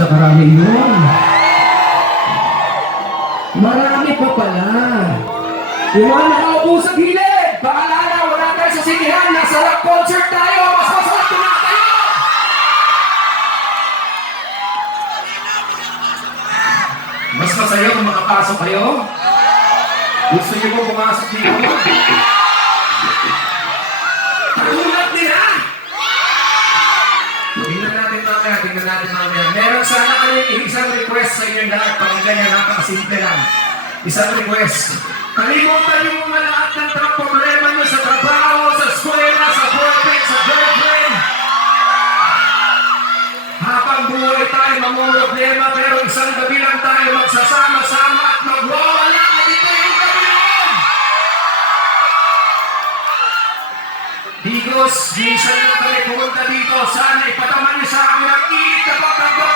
Nakarami yun. Marami pa pala. Yung mga nakaupo sa gilid, paalala, wala tayo sa sinihan, nasa rock concert tayo, mas masarap na tayo! Mas masaya kung makapasok kayo? Gusto niyo po pumasok dito? Katulad nila! Tingnan natin mamaya. Meron sana kayong isang request sa inyong lahat. Pakinggan niya, napakasimple lang. Isang request. Kalimutan niyo mga lahat ng problema niyo sa trabaho, sa eskwela, sa boyfriend, sa girlfriend. Habang buhay tayo, mamumroblema, pero isang gabi lang tayo magsasama-sama at magwawala at ito yung gabi yun! Bigos, minsan lang kami pumunta dito. Sana ipataman niyo sa amin ang init na pagkakot